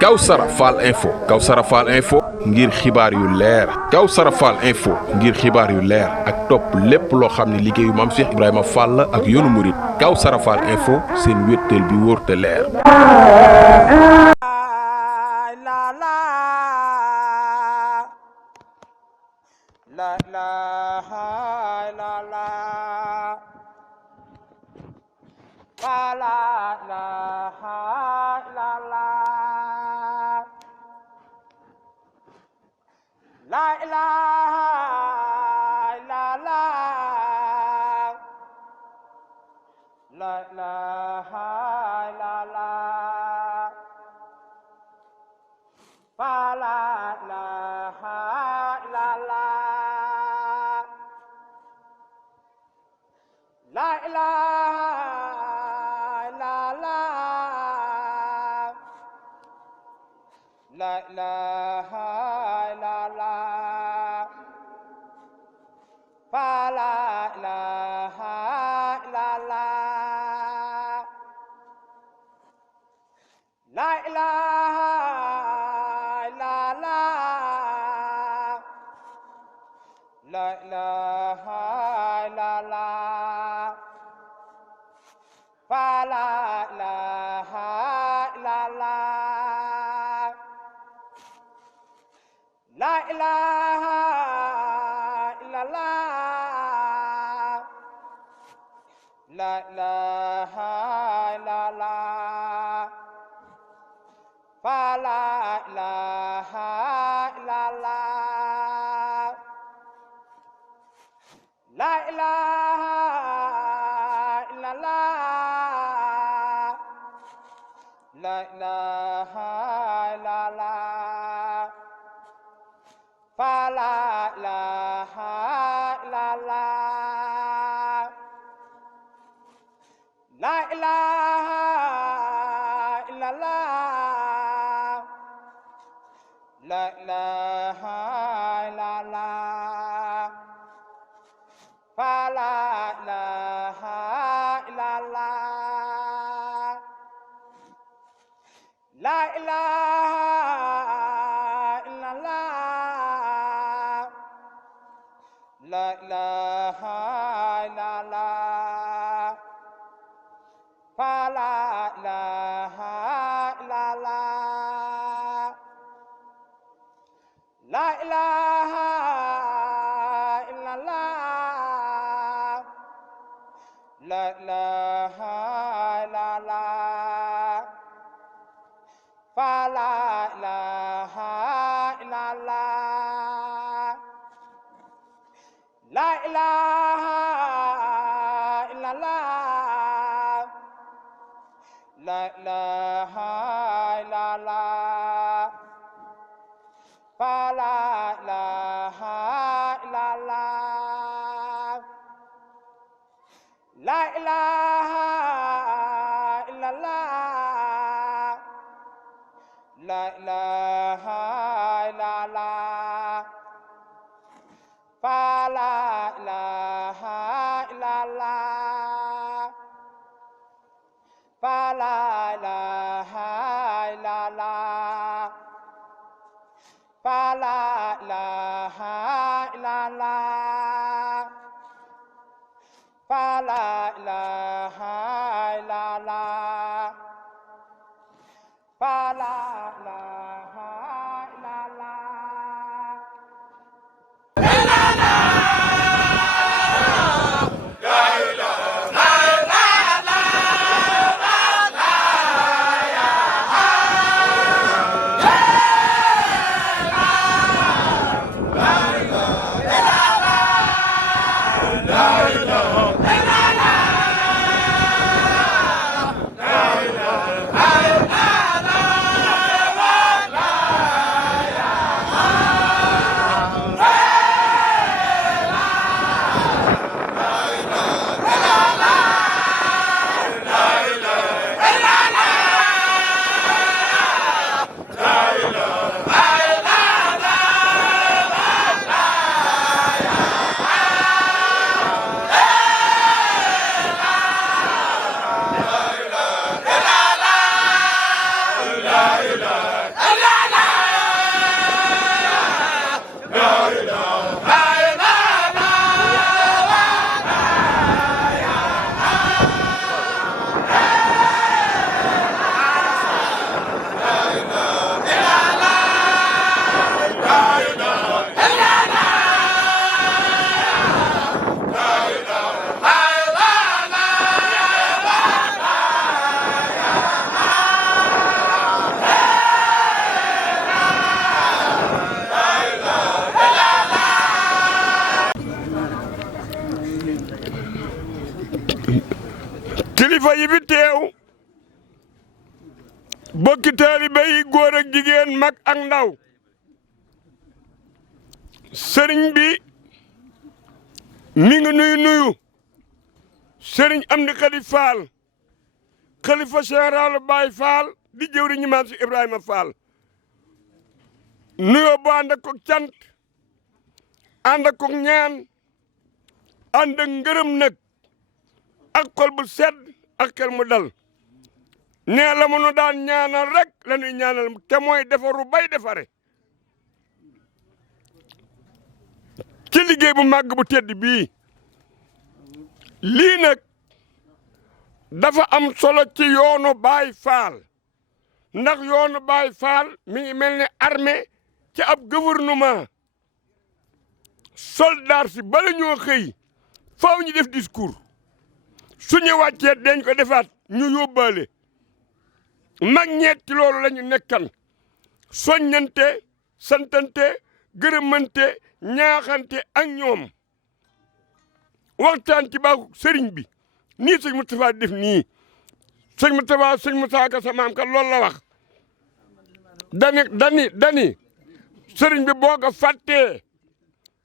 Kawsara Fall Info ngir xibaar yu leer Kawsara Fall Info ngir xibaar yu leer ak topp lépp loo xam ne liggéeyu Maam Cheikh Ibrahima Fall ak yoonu murit Kawsara Fall Info seen wéttal bi wóor te leer. La ilaha illallah, la ilaha illallah, fa la ilaha illallah, la ilaha illallah, la ilaha fa la ilaha illallah, la ilaha illallah, la ilaha illallah, fa la ilaha illallah, la ilaha la ilaha illallah, fa la ilaha illallah, la ilaha illallah, la ilaha illallah, fa la ilaha illallah, la ilaha illallah, la ilaha illallah, fa la ilaha illallah, la ilaha illallah, la ilaha illallah, fa la ilaha illallah, la ilaha illallah, la ilaha illallah, fa la ilaha illallah, la ilaha illallah, la ilaha illallah, fa la ilaha illallah, la ilaha illallah, la ilaha illallah, fa la ilaha illallah, fa la ilaha illallah, fa la ilaha illallah, fa la ilaha illallah, fa la ilaha illallah. kilifa yi fi teew bokki taalibe yi góor ak jigéen mag ak ndaw sëriñ bi mi ngi nuyu sëriñ Amdi Khady Fall xalifa général Baye Fall di jëwriñu Maam si Ibrahima Fall nuyoo bu ànd ak ko cant ànd ak ko ñaan ànd ak ngërëm nag ak xol bu sedd ak xel mu dal nee la mu nu daan ñaanal rek la ñuy ñaanal te mooy defaru bay defare ci liggéey bu màgg bu tedd bii lii nag dafa am solo ci yoonu Baay Faal ndax yoonu Baay Faal mi ngi mel ne armée ci ab gouvernement soldat si bala ñoo xëy faaw ñu def discours suñu wàccee dañ ko defaat ñu yóbbaale mag ñeet ci loolu la ñu nekkan soññante santante gërëmante ñaaxante ak ñoom waxtaan ci baaxu sëriñ bi nii sëñ Moustapha def nii sëñ Moustapha sëñ Moussa Ka sa maam ka loolu la wax dani sëriñ bi boo ko fàttee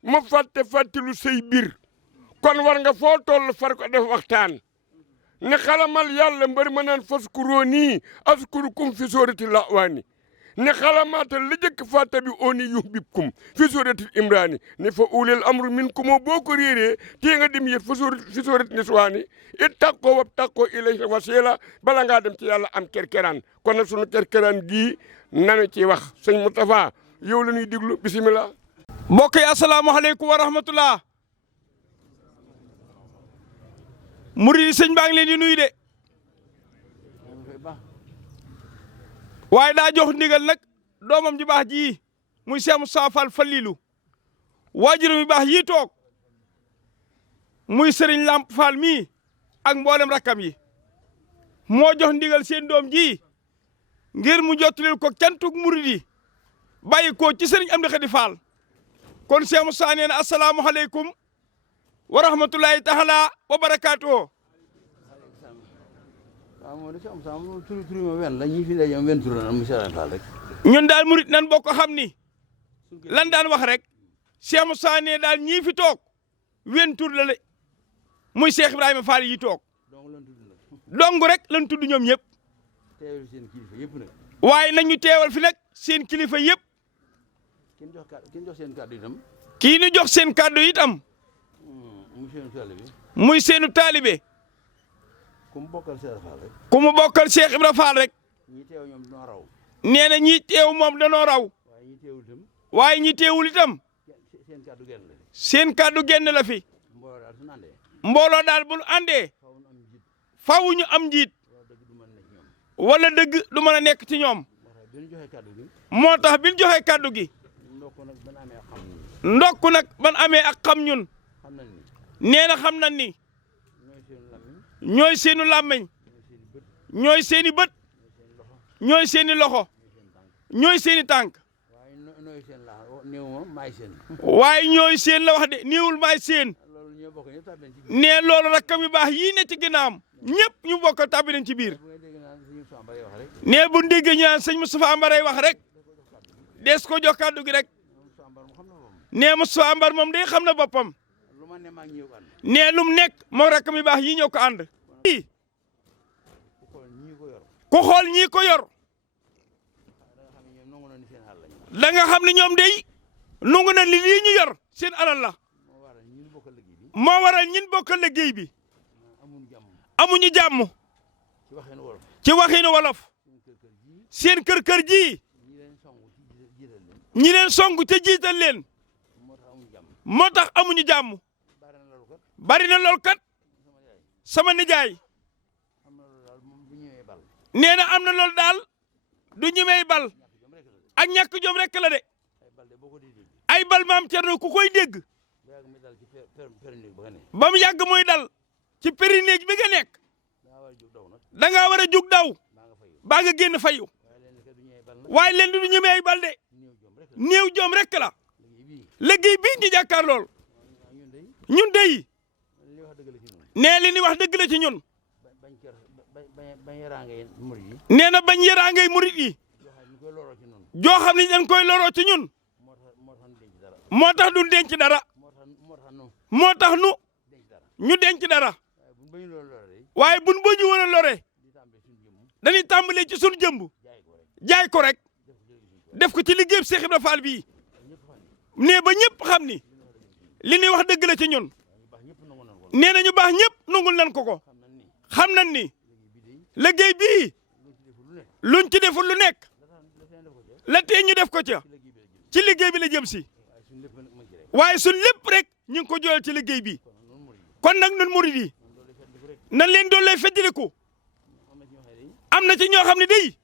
mu fàtte lu say biir kon war nga foo toll far ko def waxtaan ne xalamal yàlla mbër ma naan faskurooni askurukum fi soorati lawaani ne xalamaatal la jëkk fàtta bi ooni yuhbibkum fi soorati imraani ne fa ulil amru minkum boo ko réeree tee nga dem yët fi soorati niswaani it tàkkoo wab tàkkoo ilayhi wasiila bala ngaa dem ci yàlla am kerkeraan kon nag sunu kerkeraan gii nanu ci wax sëñ Moustapha yow la ñuy diglu bisimilah. mbokk yi asalaamaaleykum wa rahmatullah murid sëñ baa ngi leen di nuyu de waaye daa jox ndigal nag doomam ji baax ji muy Cheikh Moustapha Fall Fallilu waajuram mi baax yii toog muy Serigne Lamp Fall mii ak mboolem rakkam yi moo jox ndigal seen doom ji ngir mu jottalil ko cantuk murid yi bàyyi ko ci Serigne Amdi Khady Fall kon Cheikh Moustapha nee na asalaamualeykum wa rahmatulahi taala wa barakaatuhu. waaw moom de Cheikh moom turu ma wenn la ñi fi daje wenn tur la monsieur Fall rek. ñun daal murit nan bokk xam ni lan daan wax rek Cheikh Moustapha ne daal ñii fi toog wenn tur la muy Cheikh Ibrahima Fall yi toog dong rek lan tudd ñoom ñëpp. teewal seen kilifa yëpp nag. waaye nañu teewal fi nag seen kilifa yëpp. kin jox seen kàddu itam. kii ñu jox seen kàddu itam. muy seenu taalibe. ku mu bokkal Cheikh Ibra Fall rek. ku mu bokkal Cheikh Ibra Fall rek. ñi teew ñoom danoo raw. nee na ñi teew moom danoo raw. waaye ñi teewul itam. waaye ñi teewul itam. seen kàddu genn la fi. seen kàddu genn la fi. mbooloo daal suñu àndee. mbooloo daal bu ñu àndee. faaw ñu am njiit. wala dëgg du mën a nekk ci ñoom. moo tax bi ñu joxee kàddu gi. ndokk nag ban amee ak xam ñun. nee na xam nañ ni. ñooy seenu làmmiñ. ñooy seeni bët. ñooy seeni loxo. ñooy seeni tànk. waaye ñooy seen la wax de néewul maay seen. nee loolu rakkam yu baax yii ne ci ginnaawam ñëpp ñu bokk tàbbi nañ ci biir. nee bu déggee ñu naan sëñ Moustapha Mbaray wax rek des ko jox kàddu gi rek. nee Moustapha Mbar moom day xam na boppam. nee lu mu nekk moom rakkam yu baax yii ñoo ko ànd. ku xool ñii ko yor da nga xam ne ñoom day nungu na li lii ñu yor seen alal la. moo waral ñin bokkal liggéey bi amuñu jàmm ci waxinu wolof seen kër ji ñi leen song te jiital leen moo tax amuñu jàmm. bari na lool kat sama nijaay nee na am na loolu daal du ñemey bal ak ñàkk jom rek la de ay bal maam Cerno ku koy dégg ba mu yàgg muy dal ci périnage bi nga nekk da ngaa war a jug daw baa nga génn fayu waaye leen du ñemee ay bal de néew jom rek la liggéey bii ñu jàkkaar lool ñun dey nee li ni wax dëgg la ci ñun nee na bañ yaraangay murit yi joo xam ne dañ koy loroo ci ñun moo tax duñ denc dara moo tax ñu denc dara waaye buñ bëju woon a lore dañuy tàmbalee ci sunu jëmb jaay ko rek def ko ci liggéey Cheikh Ibra Fall bii nee ba ñëpp xam ni li ñuy wax dëgg la ci ñun nee na ñu baax ñëpp nangul nañ ko xam nañ ni liggéey bii luñ ci deful lu nekk la tee ñu def ko ca ci liggéey bi la jëm si waaye suñ lépp rek ñu ngi ko jooyal ci liggéey bi kon nag nun murid yi nan leen doon lay feddiliku am na ci ñoo xam ne day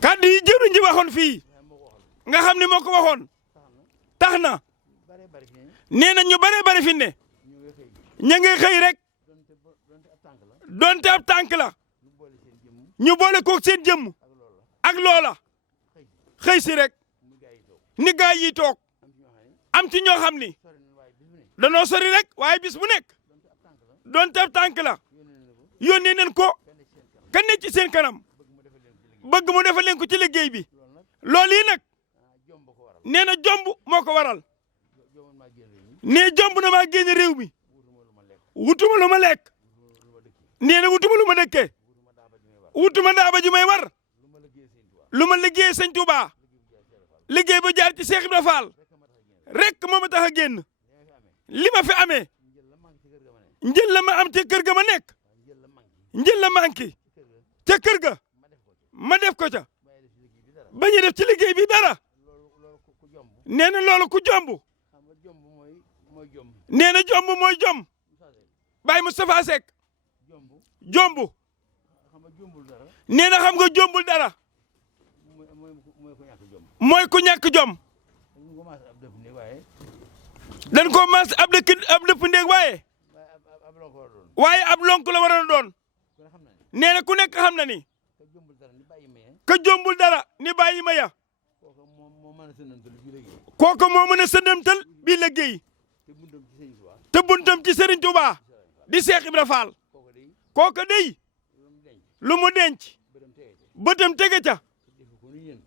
kàddu yi jëruñ ji waxoon fii nga xam ne moo ko waxoon tax na nee na ñu bare bari fi ne ña ngay xëy rek donte ab tànk la ñu boole ko seen jëmm ak loola xëy si rek ni gaay yi toog am ci ñoo xam ni danoo sori rek waaye bis bu nekk donte ab tànk la yónnee nañ ko ka ne ci seen kanam bëgg mu defal leen ko ci liggéey bi loolu yi nag nee na jomb moo ko waral nee jomb na maa génn réew mi wutuma lu ma lekk nee na wutuma lu ma dëkkee wutuma daaba ji may war lu ma liggéey sëñ Touba liggéey ba jaar ci Cheikh Ibra Fall rek moo ma tax a génn li ma fi amee njël la ma am ca kër ga ma nekk njël la manqué ca kër ga ma def ko ca bañ a def ci liggéey bi dara nee na loolu ku jomb nee na jomb mooy jom Baye Moustapha Seck jomb nee na xam nga jombul dara mooy ku ñàkk jom dañ ko mas ab dëpp ndéeg waaye ab lonk la waroon doon nee na ku nekk xam na ni ka jombul dara ni bàyyi ma ya kooku moo mën a sëndamtal bii liggéey te buntam ci Serigne Touba di Cheikh Ibra Fall kooku day lu mu denc bëtam tege ca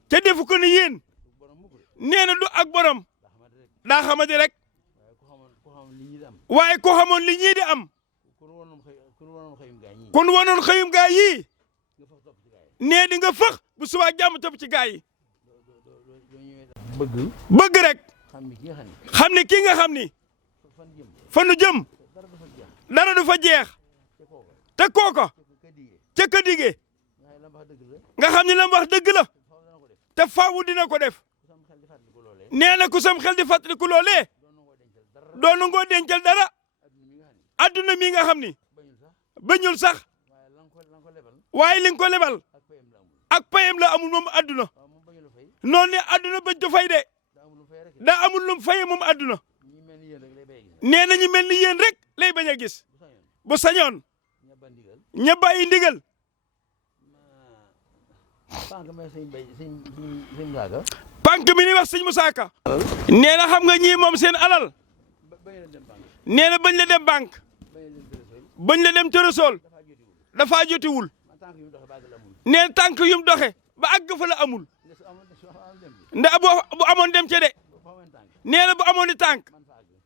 te defu ko ni yéen nee na du ak borom daa xamadi rek waaye ku xamoon li ñii di am kun wonoon xëyum gaa yii nee di nga fëx bu subaa jàmm topp ci gaa yi bëgg rek xam ni kii nga xam ni fa nu jëm dara du fa jeex te kooko ca ka digee nga xam ni lam wax dëgg la te faawu dina ko def nee na ku sam xel di fàttaliku loolee doonu ngoo dencal dara adduna mi nga xam ni bañul sax waaye li nga ko lebal ak payam la amul moom adduna noonu ne adduna bañ to fay de daa amul lum faye moom adduna nee na ñu mel ni yéen rek lay bañ a gis bu sañoon ña bàyyi ndigal pànk mi ni wax sëñ Moussa Ka nee na xam nga ñii moom seen alal nee na bañ la dem banque bañ la dem tërësool dafaa jotiwul nee na tànk yum doxe ba àgg fa la amul ndax bu amoon dem ca de nee na bu amoon di tànk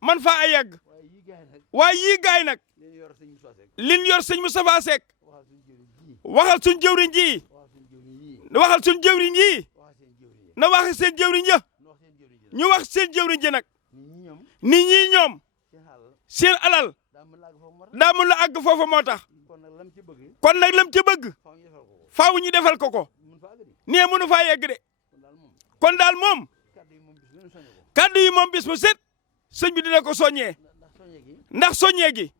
man faa ay yàgg waaye yii gaay nag lin yor sëñ Moustapha Seck waxal suñ jëwriñ ji waxal suñ jëwriñ yi na wax seen jëwriñ ja ñu wax seen jëwriñ ji nag nit ñi ñoom seen alal daa mun la àgg foofu moo tax kon nag lam ci bëgg faaw ñu defal ko ko nee mënu faa yegg de kon daal moom kàddu yi moom bis bu set sëñ bi dina ko soññee ndax soññee gi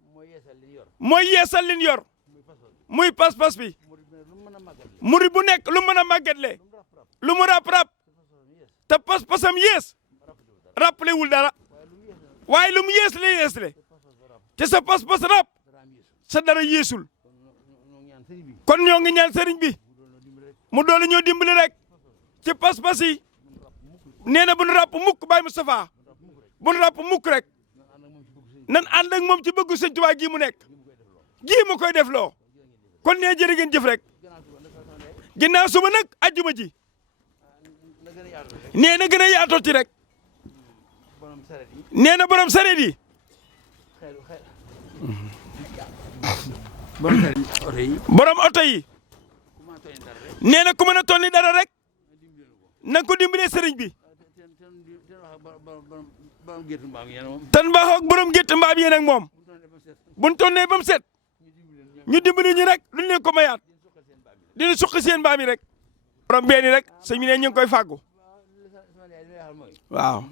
mooy yeesal lin yor muy pas-pas bi murid bu nekk lu mën a màggatle lu mu rap te pas-pasam yees rappelé wul dara waaye lu mu yees la yees le te sa pas-pas rap sa dara yeesul kon ñoo ngi ñaan sëriñ bi mu doole ñoo dimbali rek ci pas-pas yi nee na bu nu ràpp mukk Baye Moustapha bu nu ràpp mukk rek nan ànd ak moom ci bëggu sëñ Tuubaa gii mu nekk gii mu koy def loo kon nee jërë ngeen jëf rek ginnaaw suba nag ajjuma ji nee na gën a yaatooti rek nee na borom sareet yi borom oto yi nee na ku mën a tonni dara rek na nga ko dimbalee sëriñ bi tan baax ak borom gétt mbaam yéen ak moom buñ tonnee ba mu set ñu dimbali ñu rek luñ leen ko mayaat dina suqi seen mbaam yi rek borom benni rek sëñ bi ne ñu ngi koy fàggu waaw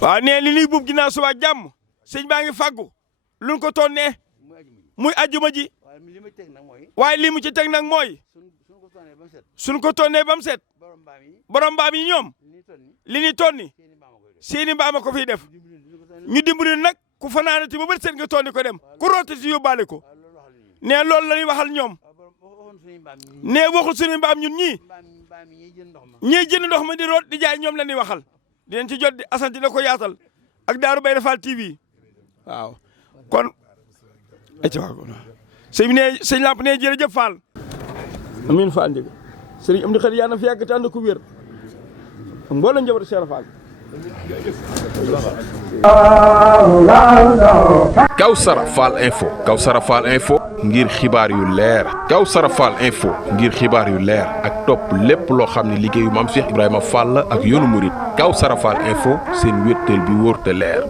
waaw nee li ñuy buub ginnaaw suba jàmm sëñ baa ngi fàggu luñ ko tonnee muy ajjuma ji waaye li mu ci teg nag mooy suñ ko tonnee ba mu set borom mbaam yi ñoom li ñuy tonni seeni mbaam a ko fiy def ñu dimbali nag ku fanaanati ba bët set nga tonni ko dem ku rootati yóbbaale ko nee loolu la ñuy waxal ñoom nee waxul suñu mbaam ñun ñii ñiy jënd ndox ma di root di jaay ñoom la ñuy waxal dinañ ci jot di asanti na ko yaatal ak Daaru Bayré Fall TV waaw kon sëñ bi ne sëñ Lamp ne jërëjëf Fall amiin Fall njëg sëriñ am di xel yaa na fi yàgg te ànd ko wér mboolem njabootu Cheikh Fall Kawsara Fall info Kawsara Fall info ngir xibaar yu leer Kawsara Fall info ngir xibaar yu leer ak topp lépp loo xam ne liggéeyu maam Cheikh Ibrahima Fall ak yoonu murit Kawsara Fall info seen wéttal bi wóor te leer